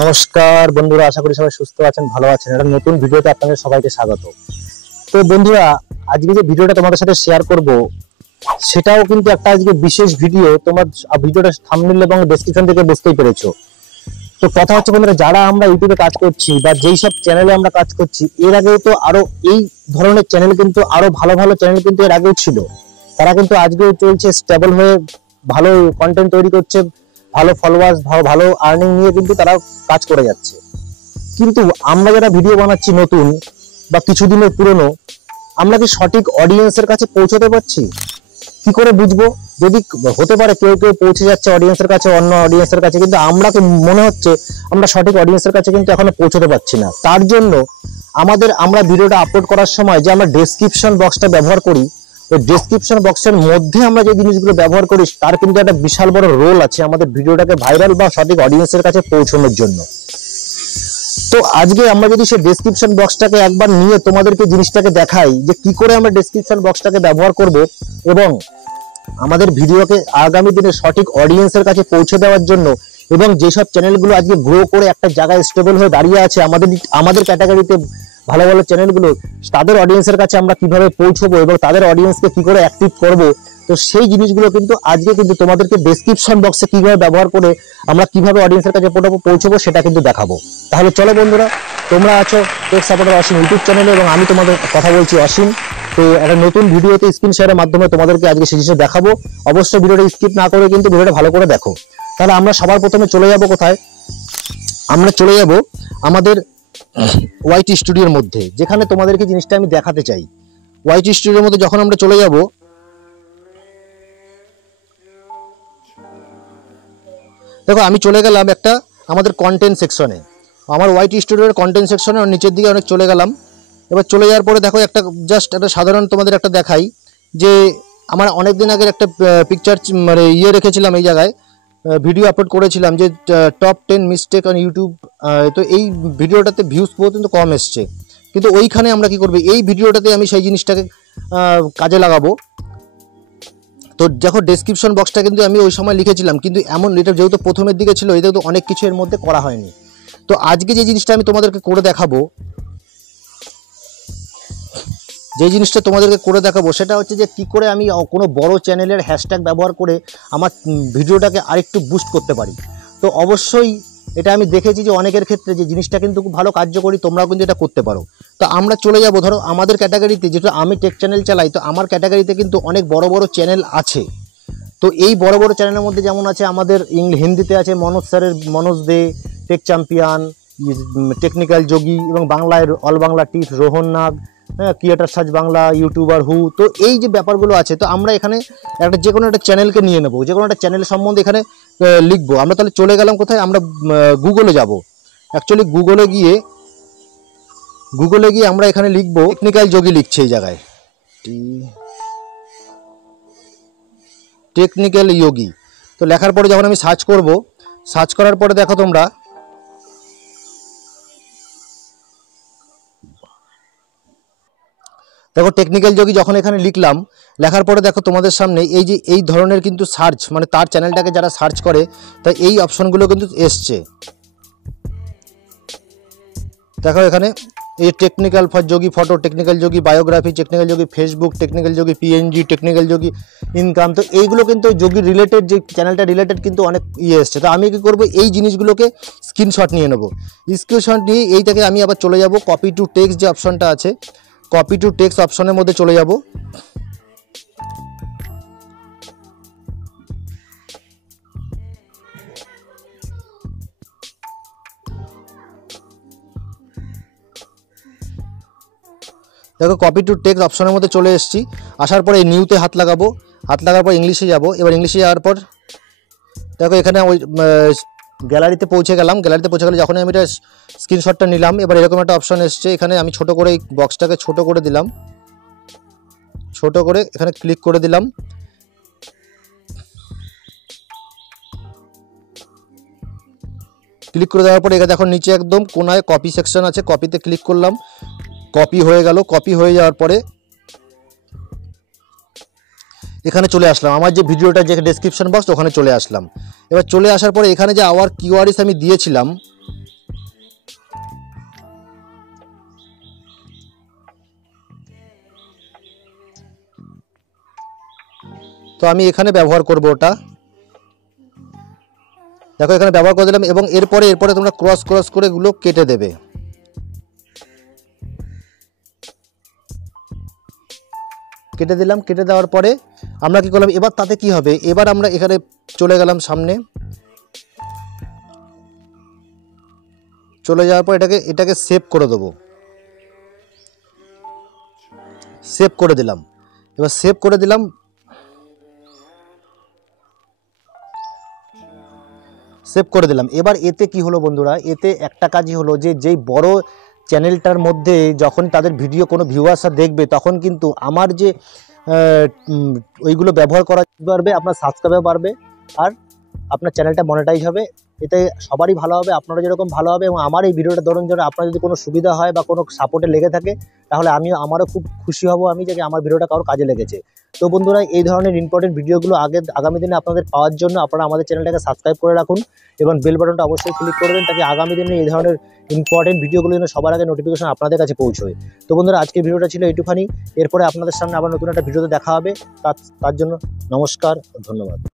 নমস্কার বন্ধুরা, আশা করি সবাই সুস্থ আছেন, ভালো আছেন। একটা নতুন ভিডিওতে আপনাদের সবাইকে স্বাগত। তো বন্ধুরা, আজকে যে ভিডিওটা তোমাদের সাথে শেয়ার করব সেটাও কিন্তু একটা আজকে বিশেষ ভিডিও। তোমার ভিডিওটা থাম্বনেল এবং ডেসক্রিপশন থেকে বুঝতেই পেরেছো। তো কথা হচ্ছে বন্ধুরা, যারা আমরা ইউটিউবে কাজ করছি বা যেই সব চ্যানেলে আমরা কাজ করছি, এর আগেও তো আরো এই ধরনের চ্যানেল কিন্তু আরো ভালো ভালো চ্যানেল কিন্তু এর আগেও ছিল। তারা কিন্তু আজকেও চলছে, স্টেবল হয়ে ভালো কন্টেন্ট তৈরি করছে, ভালো ফলোয়ার্স, ভালো আর্নিং নিয়ে কিন্তু তারা কাজ করে যাচ্ছে। কিন্তু আমরা যারা ভিডিও বানাচ্ছি নতুন বা কিছুদিনের পুরনো, আমরা কি সঠিক অডিয়েন্সের কাছে পৌঁছতে পারছি? কি করে বুঝবো? যদি হতে পারে কেউ কেউ পৌঁছে যাচ্ছে অডিয়েন্সের কাছে, অন্য অডিয়েন্সের কাছে, কিন্তু আমরা মনে হচ্ছে আমরা সঠিক অডিয়েন্সের কাছে কিন্তু এখনো পৌঁছতে পারছি না। তার জন্য আমরা ভিডিওটা আপলোড করার সময় যে আমরা ডেসক্রিপশন বক্সটা ব্যবহার করি, ওই ডেসক্রিপশন বক্সের মধ্যে আমরা যে জিনিসগুলো ব্যবহার করি তার কিন্তু একটা বিশাল বড় রোল আছে আমাদের ভিডিওটাকে ভাইরাল বা সঠিক অডিয়েন্সের কাছে পৌঁছানোর জন্য। তো আজকে আমরা যদি সেই ডেসক্রিপশন বক্সটাকে একবার নিয়ে তোমাদেরকে জিনিসটাকে দেখাই যে কি করে আমরা ডেসক্রিপশন বক্সটাকে ব্যবহার করব এবং আমাদের ভিডিওকে আগামী দিনে সঠিক অডিয়েন্সের কাছে পৌঁছে দেওয়ার জন্য, এবং যেসব চ্যানেলগুলো আজকে গ্রো করে একটা জায়গায় স্টেবল হয়ে দাঁড়িয়ে আছে, আমাদের ক্যাটাগরিতে ভালো ভালো চ্যানেলগুলো, তাদের অডিয়েন্সের কাছে আমরা কিভাবে পৌঁছবো এবং তাদের অডিয়েন্সকে কি করে অ্যাক্টিভ করব, তো সেই জিনিসগুলো কিন্তু আজকে কিন্তু তোমাদেরকে ডেসক্রিপশন বক্সে কিভাবে ব্যবহার করে আমরা কিভাবে অডিয়েন্সের কাছে পৌঁছবো সেটা কিন্তু দেখাবো। তাহলে চলো বন্ধুরা, তোমরা আছো টেক সাপোর্টার অসীম ইউটিউব চ্যানেলে এবং আমি তোমাদের কথা বলছি অসীম। তো একটা নতুন ভিডিওতে স্ক্রিন শেয়ারের মাধ্যমে তোমাদেরকে আজকে সেই জিনিসটা দেখাবো। অবশ্যই ভিডিওটা স্কিপ না করে কিন্তু ভিডিওটা ভালো করে দেখো। তাহলে আমরা সবার প্রথমে চলে যাব কোথায়? আমরা চলে যাব আমাদের ওয়াইটি স্টুডিওর মধ্যে, যেখানে তোমাদেরকে জিনিসটা আমি দেখাতে চাই। ওয়াইটি স্টুডিওর মধ্যে যখন আমরা চলে যাব, দেখো আমি চলে গেলাম একটা আমাদের কন্টেন্ট সেকশনে, আমার ওয়াইটি স্টুডিওর কন্টেন্ট সেকশনে নিচের দিকে অনেক চলে গেলাম। এবার চলে যাওয়ার পরে দেখো একটা জাস্ট একটা সাধারণ তোমাদের একটা দেখাই যে আমার অনেকদিন আগের একটা পিকচার মানে রেখেছিলাম এই জায়গায়, ভিডিও আপলোড করেছিলাম যে টপ 10 মিস্টেক অন ইউটিউব। তো এই ভিডিওটাতে ভিউজ পর্যন্ত কম এসছে, কিন্তু ওইখানে আমরা কি করব, এই ভিডিওটাতে আমি সেই জিনিসটাকে কাজে লাগাবো। তো দেখো ডেসক্রিপশন বক্সটা কিন্তু আমি ওই সময় লিখেছিলাম, কিন্তু এমন এটা যেহেতু প্রথমের দিকে ছিল, এটা তো অনেক কিছু এর মধ্যে করা হয়নি। তো আজকে যে জিনিসটা আমি তোমাদেরকে করে দেখাবো, সেটা হচ্ছে যে কি করে আমি কোনো বড় চ্যানেলের হ্যাশট্যাগ ব্যবহার করে আমার ভিডিওটাকে আরেকটু বুস্ট করতে পারি। তো অবশ্যই এটা আমি দেখেছি যে অনেকের ক্ষেত্রে যে জিনিসটা কিন্তু খুব ভালো কার্যকরী, তোমরাও কিন্তু এটা করতে পারো। তো আমরা চলে যাব, ধরো আমাদের ক্যাটাগরিতে, যেটা আমি টেক চ্যানেল চালাই, তো আমার ক্যাটাগরিতে কিন্তু অনেক বড় বড় চ্যানেল আছে। তো এই বড় বড় চ্যানেলের মধ্যে যেমন আছে আমাদের হিন্দিতে আছে মনোজ স্যারের মনোজ দে, টেক চ্যাম্পিয়ন, টেকনিক্যাল যোগী, এবং বাংলায় অল বাংলা টিপস, রোহন নাগ, ক্রিয়েটার সার্চ বাংলা, ইউটিউবার হু। তো এই যে ব্যাপারগুলো আছে, তো আমরা এখানে একটা যে কোনো একটা চ্যানেলকে নিয়ে নেবো, যে কোনো একটা চ্যানেল সম্বন্ধে এখানে লিখবো। আমরা তাহলে চলে গেলাম কোথায়? আমরা গুগলে যাব। অ্যাকচুয়ালি গুগলে গিয়ে আমরা এখানে লিখবো টেকনিক্যাল যোগী, লিখছে এই জায়গায় টেকনিক্যাল যোগী। তো লেখার পরে যখন আমি সার্চ করব, সার্চ করার পরে দেখো তোমরা দেখো টেকনিক্যাল যোগী যখন এখানে লিখলাম, লেখার পরে দেখো তোমাদের সামনে এই যে এই ধরনের কিন্তু সার্চ, মানে তার চ্যানেলটাকে যারা সার্চ করে, তাই এই অপশনগুলো কিন্তু এসছে। দেখো এখানে এই টেকনিক্যাল যোগী ফটো, টেকনিক্যাল যোগী বায়োগ্রাফি, টেকনিক্যাল যোগী ফেসবুক, টেকনিক্যাল যোগী পিএনজি, টেকনিক্যাল যোগী ইনকাম। তো এইগুলো কিন্তু যোগী রিলেটেড, যে চ্যানেলটা রিলেটেড কিন্তু অনেক এসছে। তো আমি কি করব, এই জিনিসগুলোকে স্ক্রিনশট নিয়ে নেব। স্ক্রিনশট নিয়ে এইটাকে আমি আবার চলে যাব কপি টু টেক্সট যে অপশনটা আছে, কপি টু টেক্সট অপশনের মধ্যে চলে যাব। দেখো কপি টু টেক্সট অপশনের মধ্যে চলে এসেছি। আসার পরে এই নিউতে হাত লাগাবো, হাত লাগার পর ইংলিশে যাব। এবার ইংলিশে যাওয়ার পর দেখো এখানে ওই গ্যালারিতে পৌঁছে গেলাম। গ্যালারিতে পৌঁছে গেলে যখন আমি এটা স্ক্রিনশটটা নিলাম, এবার এরকম একটা অপশন এসছে। এখানে আমি ছোট করে এই বক্সটাকে ছোট করে দিলাম, ছোট করে এখানে ক্লিক করে দিলাম। ক্লিক করে দেওয়ার পরে এখানে দেখো নিচে একদম কোনায় কপি সেকশন আছে, কপিতে ক্লিক করলাম, কপি হয়ে গেল। কপি হয়ে যাওয়ার পরে এখানে চলে আসলাম, আমার যে ভিডিওটা যে ডেসক্রিপশন বক্স ওখানে চলে আসলাম। এবার চলে আসার পরে এখানে যে আওয়ার কিওয়ার্ডস আমি দিয়েছিলাম, তো আমি এখানে ব্যবহার করব ওটা। দেখো এখানে ব্যবহার করে দিলাম এবং এরপরে তোমরা ক্রস করে এগুলো কেটে দেবে। কেটে দিলাম। কেটে দেওয়ার পরে আমরা কি করলাম, এবার তাতে কি হবে, এবার আমরা এখানে চলে গেলাম সামনে। চলে যাওয়ার পর এটাকে সেভ করে দেবো। সেভ করে দিলাম। এবার সেভ করে দিলাম। এবার এতে কি হলো বন্ধুরা, এতে একটা কাজই হলো যে যেই বড় চ্যানেলটার মধ্যে যখন তাদের ভিডিও কোনো ভিউয়ার্সরা দেখবে তখন কিন্তু আমার যে ওইগুলো ব্যবহার করা পারবে, আপনার সাবস্ক্রাইবার বাড়বে আর আপনার চ্যানেলটা মনিটাইজ হবে। এতে সবারই ভালো হবে, আপনারা যেরকম ভালো হবে। এবং আমার এই ভিডিওটা ধরুন আপনার যদি কোনো সুবিধা হয় বা কোনো সাপোর্টে লেগে থাকে তাহলে আমারও খুব খুশি হব আমি যে আমার ভিডিওটা কারোর কাজে লেগেছে। তো বন্ধুরা এই ধরনের ইম্পর্টেন্ট ভিডিওগুলো আগামী দিনে আপনাদের পাওয়ার জন্য আপনারা আমাদের চ্যানেলটাকে সাবস্ক্রাইব করে রাখুন এবং বেল বাটনটা অবশ্যই ক্লিক করে দেন, তাকে আগামী দিনে এই ধরনের ইম্পর্টেন্ট ভিডিওগুলো যেন সবার আগে নোটিফিকেশন আপনাদের কাছে পৌঁছয়। তো বন্ধুরা আজকের ভিডিওটা ছিল এইটুখানি। এরপরে আপনাদের সামনে আবার নতুন একটা ভিডিওতে দেখা হবে। তার জন্য নমস্কার, ধন্যবাদ।